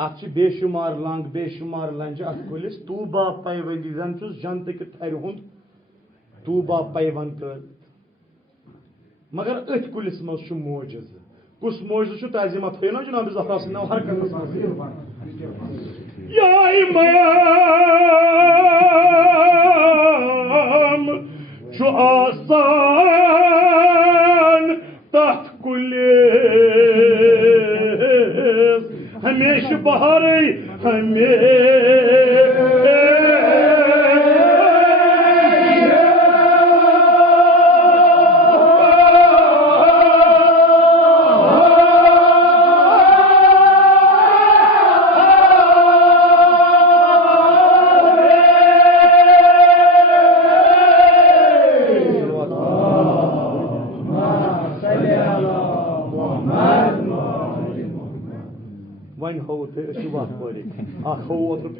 अत बेशुमार लंग बेशुमार लंज अत कुलिस तूबा पैवंदी जन जनत कि थर हुंद तूबा पैवन कर मगर अथ कुलिस मज मोजज कुस मोजज तजीमा थो ना जनाब ज़हरा सो हर कदस आसान तथ कुलिस हमेशा बहार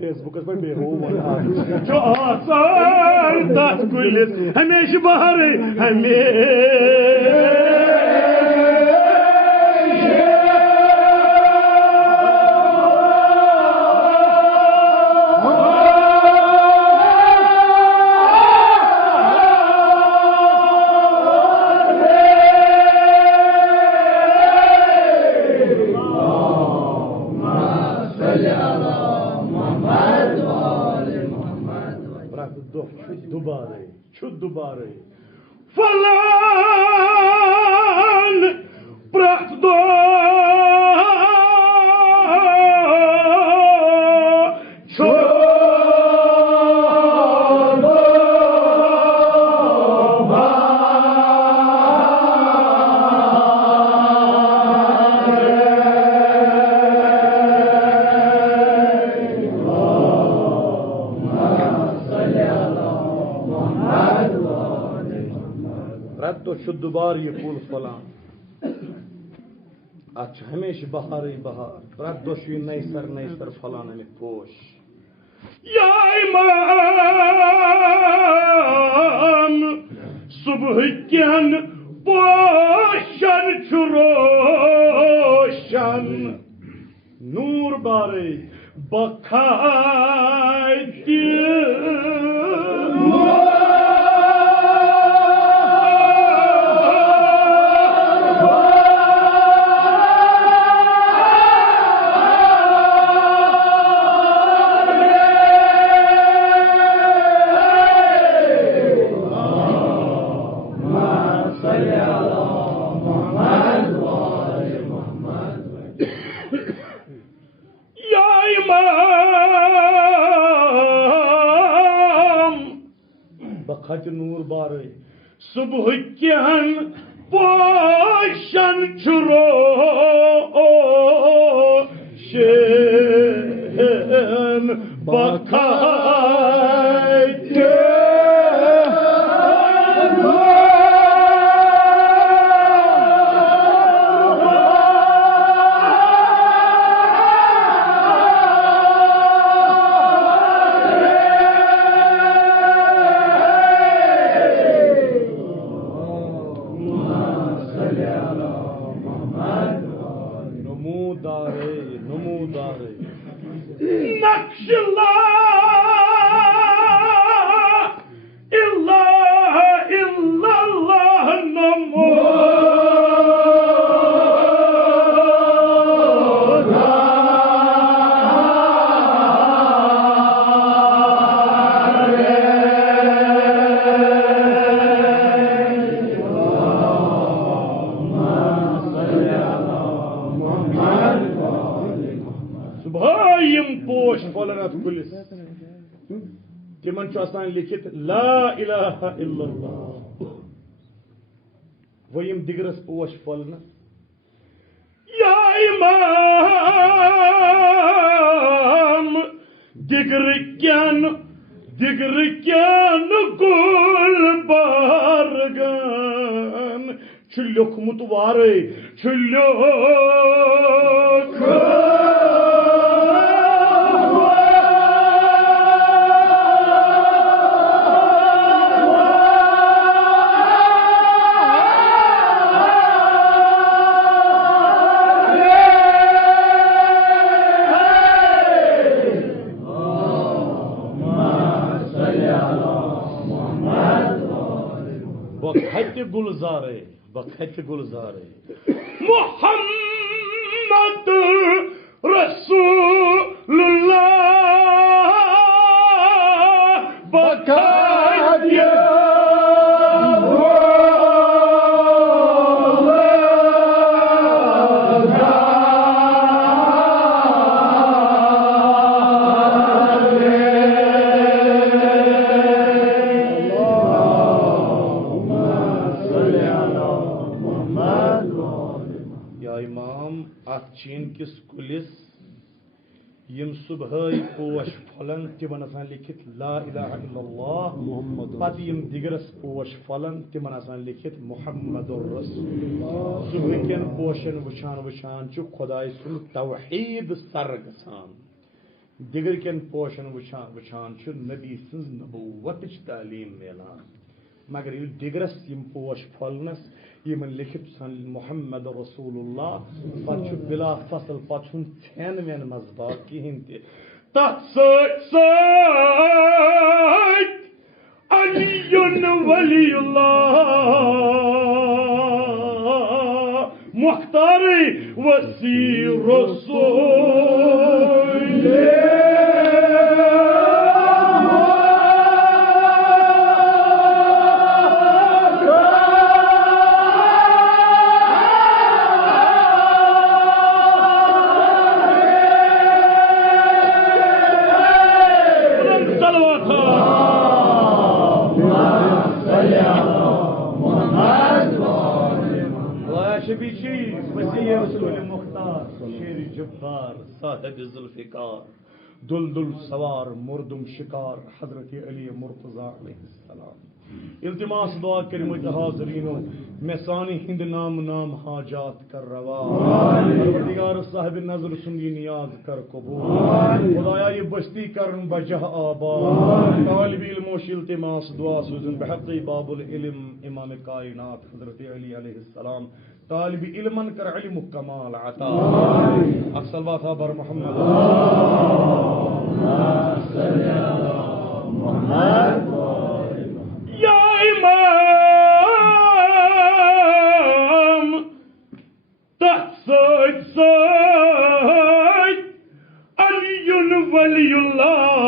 फेसबुक हमेशा बहार दुबारे फलान प्रथ दो दुबार ये फूल फलान अच्छा हमेशा बहार ही बहार प्रत दोष नई सर फलान अमिक पोश या इमाम सुबह क्यान पोशन रोशन नूर बारे बखाई नूर बार सुबह क्यान पोशन रोशन बखाई तिमन लिखित ला इलाहा इल्लल्लाह वो यम दिगरस पोश फल इमाम दिगर क्या गुल बारगन छुल्योखमुत वारे छुल्योख बखत गुलजारे मोहम्मद रसूलुल्लाह बखत चीन किस कुलिस यम सुबह पोश फलन तिमन आसान लिखित ला इलाहा इल्लल्लाह पत यम दिगरस पोश फलन तिमन आसान लिखित मुहम्मदुर रसूलुल्लाह सुबह केन पोशन वुछान वुछान छु खुदाय सुन तौहीद सर गसान दिगर केन पोशन वुछान वुछान छु नबी सज नबुव्वत तालीम मिलान मगर ये दिगरस यम पोश फलनस यमन लिखित सन मोहम्मद रसूलुल्लाह पछु बिला फसल पछु थेन वेन मजबा किहिन ते तत सैयद अलीयुन वलीउल्लाह मुख्तार वसी रसूल साहिब जुल्फिकार दुलदुल सवार मुर्दुम शिकार हजरत अली मुर्तजा अलैहिस्सलाम इल्तिमास दुआ करमत हाज़रीनो मैं सानी हिंद नाम नाम हाजात कर रवा परवरदिगार साहिब नजर सुनी नियाज कर कबूल खुदाया ये बस्ती करन बजह आबाद तालिब इल्म इल्तिमास दुआ सुजन बहक़ बाबुल इल्म इमाम कायनात हजरत अली अलैहिस्सलाम तालिब इल्मन कर इल्म कमाल अता अक्सर बात बर मोहम्मद या इमाम तहसद अलीयुन वलीउल्लाह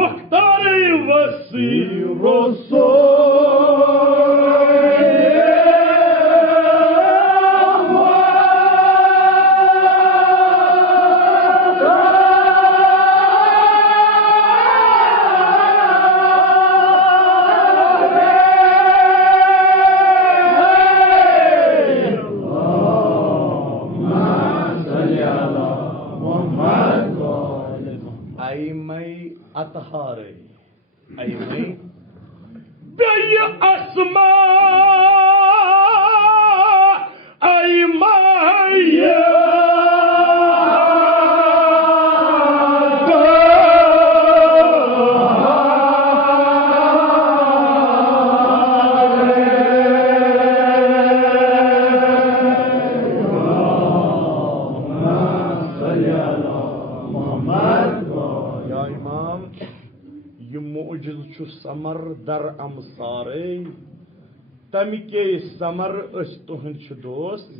मुख्तार वसी रसूल अतहारे अयमई बेय अस्मा अयमई समर दर अमसारे तमिके समर तुहंद दोस्त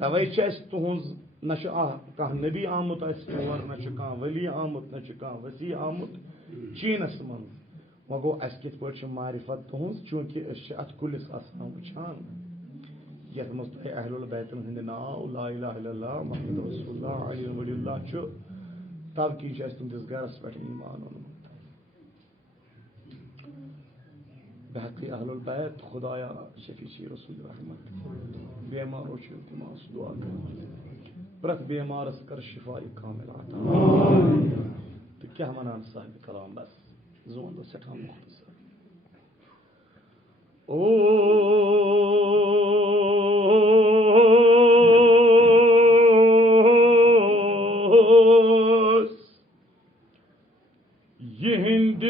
तवे तुहज न कह नबी आमुत तौर न वली आमुत न वसी आमुत चीनस मन वो गो अस कित मारिफत तुहज चूंकि अत कुलिस वुछान ये मज अहलुल बैतन हंद नाव ला इलाहा इल्लल्लाह मुहम्मद रसूलुल्लाह अली वलीउल्लाह तब कि तुंदिस गरस पे ईमान ओनमुत बहक़ी अहलुल बैत खुदाया शफीसी रसूल रहमत बेमारो छ इल्तिमास दुआ कर प्रत बेमारस कर शिफाई कामिल अता तो क्या वनान साहिब कलाम बस जोन दो सठा मुख्तसर ओ यहिंद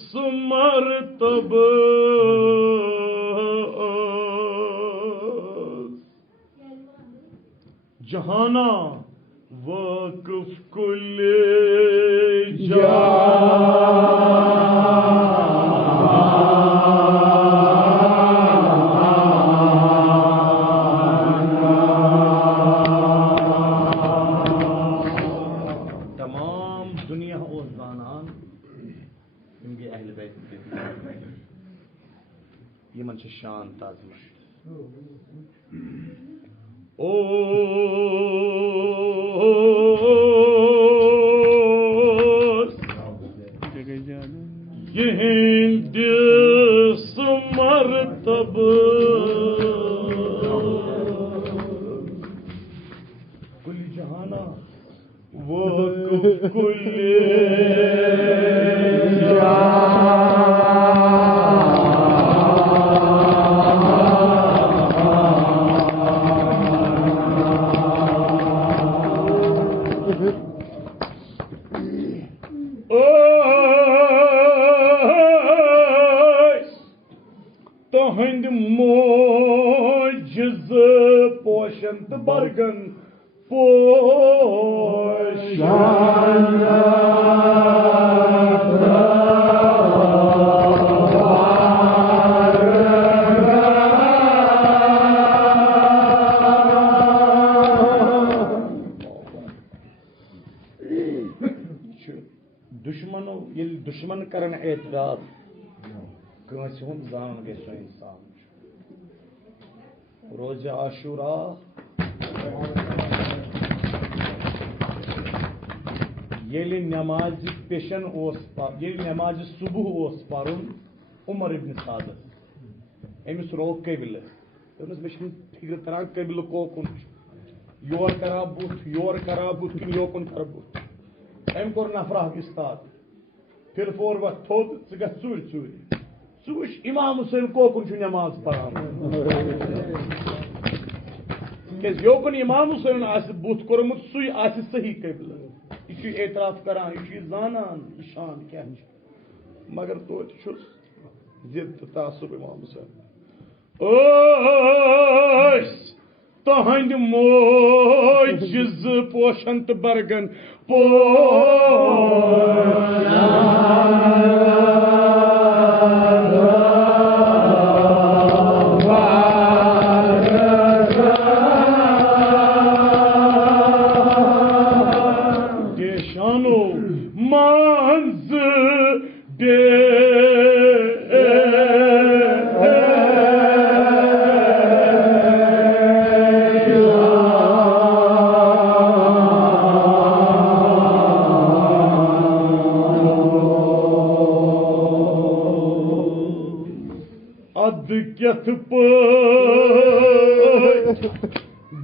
सुमरतब जहाना वक़्फ़ कुल तमाम दुनिया और ज़ानान इनके अहल बैत ये मन शान ताज़मा ओ यहिंद सुमरतब कुल जहाना वक़्फ़ कुल तोहिंद मोजिज़ पोशंत बरगन पोशान दुश्मनो ये दुश्मन करन एतराज कस हुंद जान गो इंसान रोज आशूरा ये नमाज पेशन ये नमाज सुबह पारुन उमर इब्न सादत अमिस रोक कबिल मे फिक्र तरह कबिल कोकुन योर करा बुथ योर करा बुथ कि योकुन कर बुथ अम कोर नफरा इस्ताद फिर फोर वह थोद ग चूर चूर सह वुच इमाम हुसैन कोकुन नमाज पढ़ान योकुन इमाम हुसैन बुथ कोर्मुत सही सही कबिल यह एतराफ करान यह जानान शान क्या मगर तो जिद तासुब इमाम हुसैन तहंद मोजिज़ पोशंत बरगन देशानो मांज दे यथ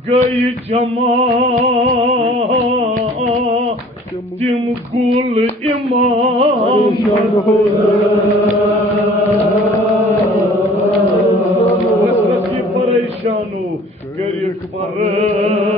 गई जमा तिम गुल इमाम परेशानो कर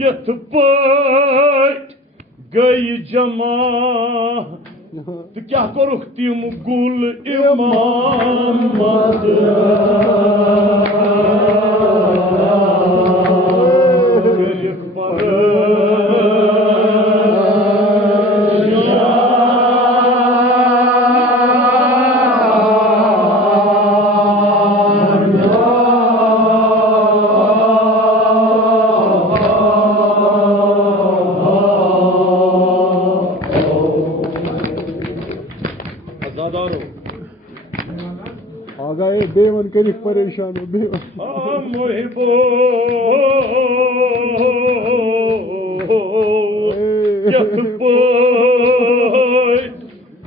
यथ पट गई जमा तो क्या करो तिम गुल इमाम बेवन करिक परेशान हो बेवन मोहिबो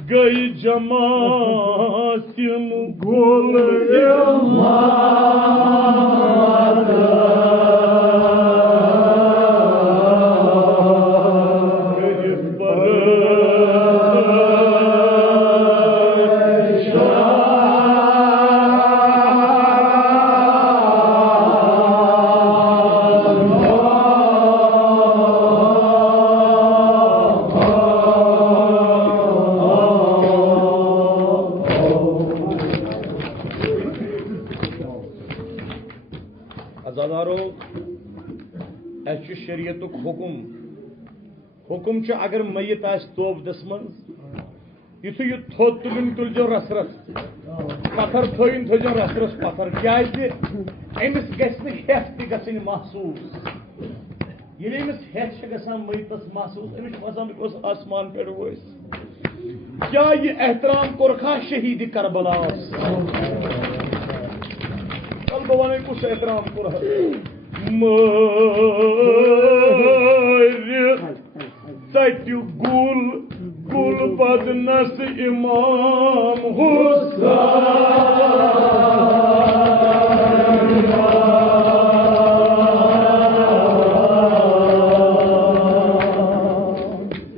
गई जमातिन गोल शरीयतुक हुकुम अगर मैत तोबदस मन यु यह थोद तुलिन तुलजो रस रस पत्थर थोन थोजो रस रस पत्थर क्या अमिस गसन महसूस ये अमिस हेत गसान मैतस महसूस अमिस बसान बस आसमान पे वस क्या यह एहतराम कोरखा शहीद करबला कल बह वन कुछ एहतराम कोर तु गुल गुल बदनस इमाम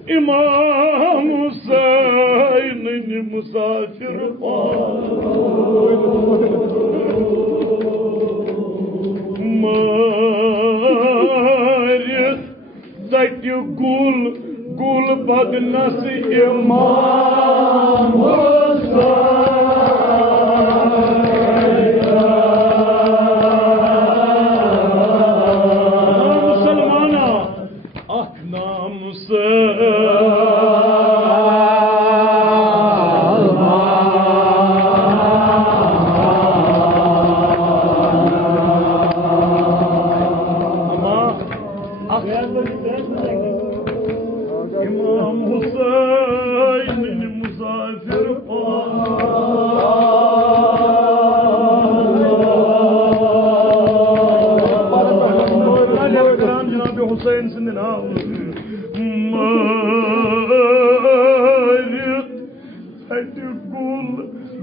इमाम हुसैन मुसाफिर तु गुल गुल बदनस इमाम मुसलमाना अख नाम से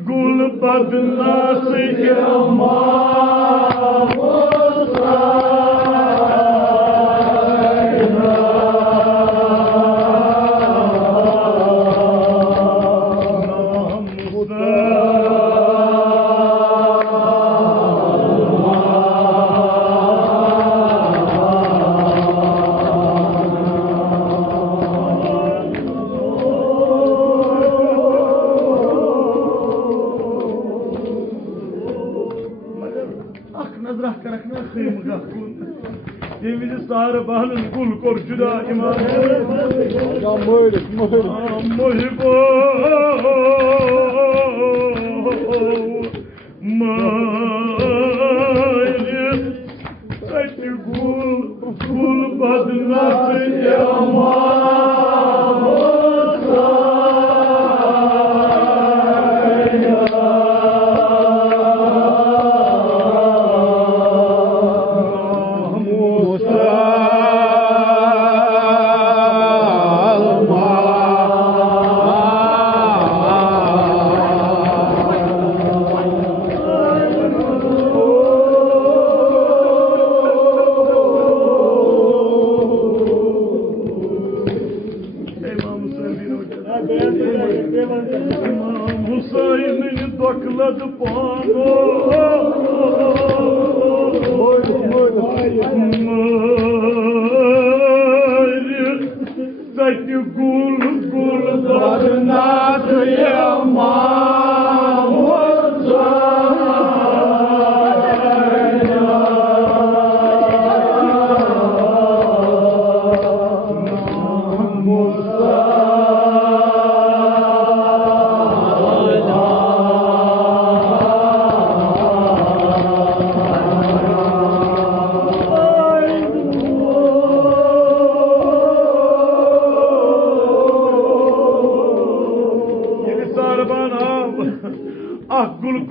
गुल बदनस इमाम सार बहन गुल कोर जुदा इमाम मोहिबो गुल गुल बदनस इमाम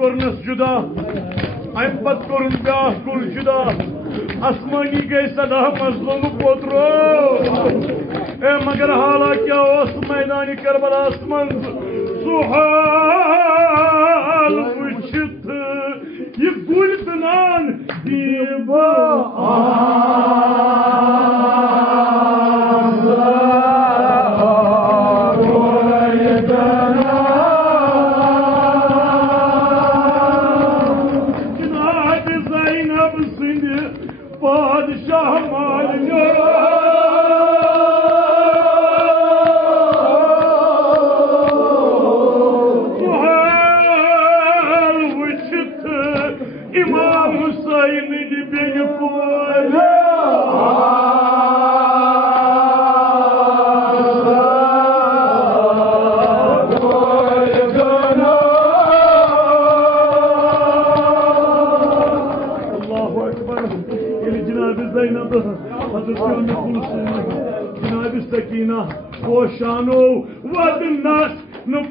कोरनस जुदा अम पत कोरुन ब्याह कुल जुदा आसमानी गए सदा मजलूम पोत्रो ए मगर हाला क्या उस मैदान करबलास मंज सुहाल वुचित ये गुल तनान दीवा Oshano, what the nas, no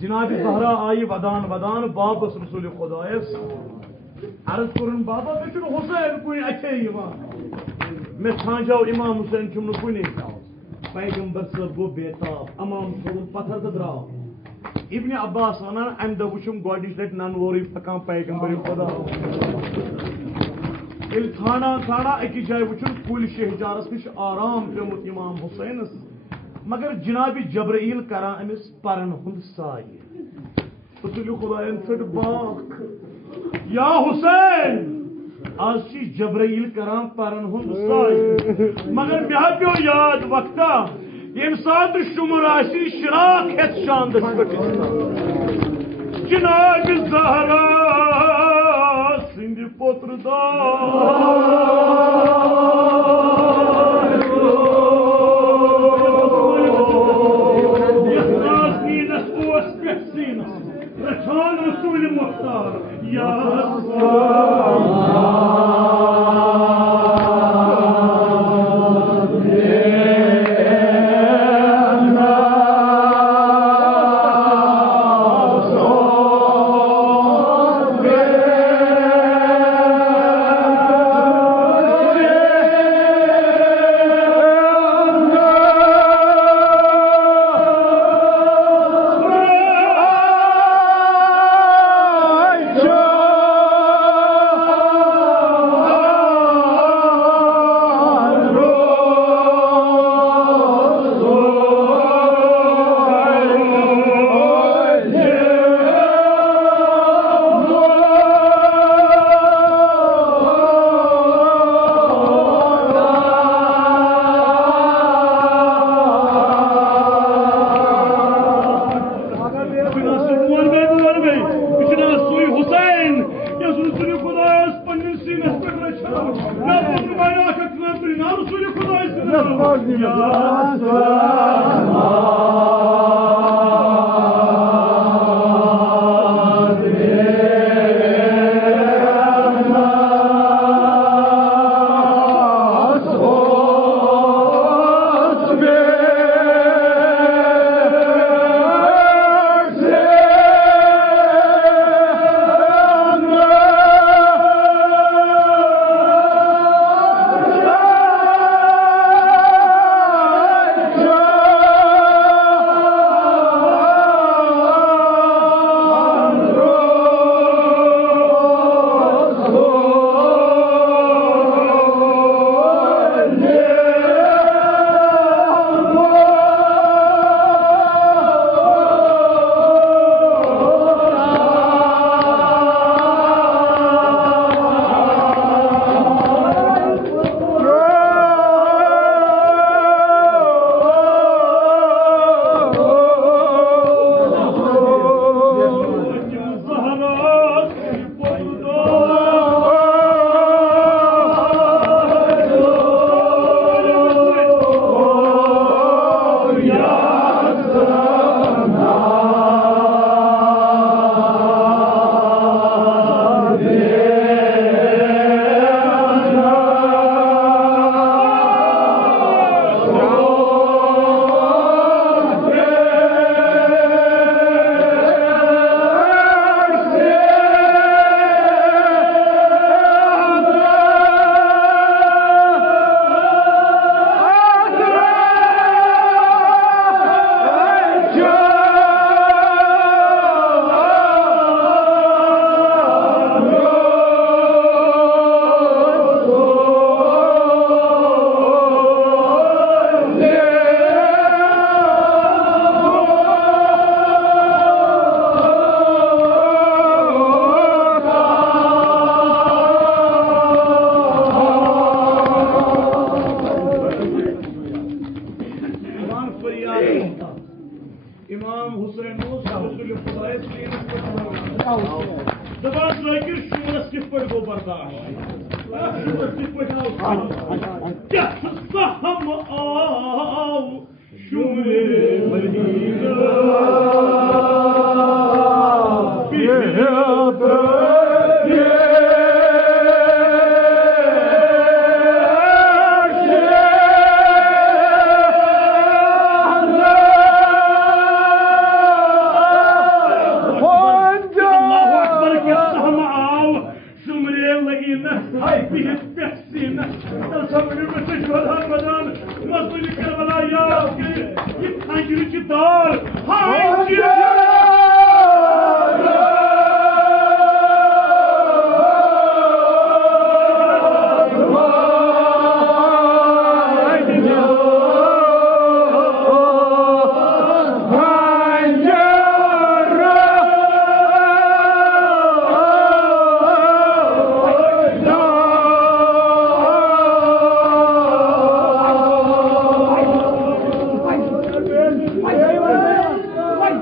जनाब जहरा आई वदान वदान बाबस रसूल खुदायस अर्ज कुरन बाबा मे हुसैन कुन अथे मे छांजाव इमाम हुसैन चुम कुन पैगंबर सब गो बेताब अमाम सोन पत्थर तो द्राव इब्न अब्बास वन अम दह वुम गोडिच लट नन वोर पकान पैगंबर खुदा थाना थाना अकिस जाय वुन कुल शहजारस नश आराम पेमुत इमाम हुसैनस मगर जनाब जबराइल करान अमिस परन हुंद साय रसूल खुदायन छट बाक या हुसैन आज जबराइल करान परन हुंद साय मगर मे पे याद वक्ता यम सात शुमर आसी शिराक हेत शांद जनाब जहरा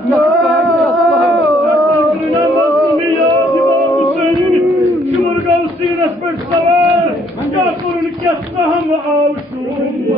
No! يفتهم عوشهم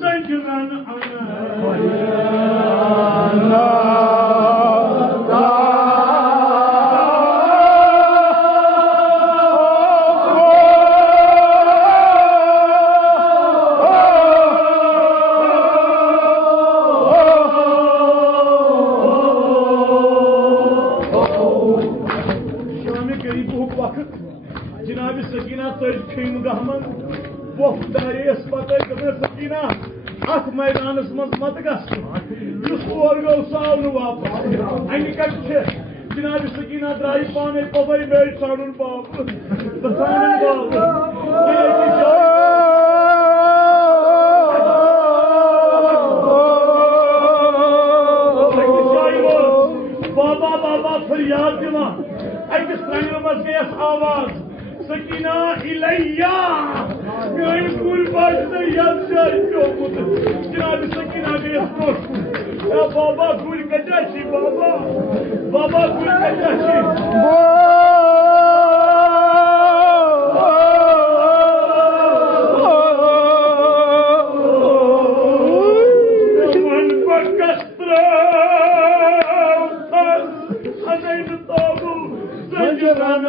Zakir'an ana. मैदानस मत मत गो सावन वापस अमे कत जनाब सकीना द्राई पाने पबई बेट साड़न बाप बाबा बाबा फरियाद दिवान अकिस त्रैन मज गयस आवाज सकीना इलैया मेरी पूरी बात से याद जाए चौकुत जनाब सकीना गयस नोश या बाबा गुल कटाशी बाबा बाबा गुल कटाशी मन बकस्त्रा अनैन ताबू सजरन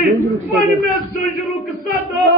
वन में सजरुक सदा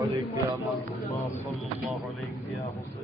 عليك يا مضمون صلى الله عليك يا حسين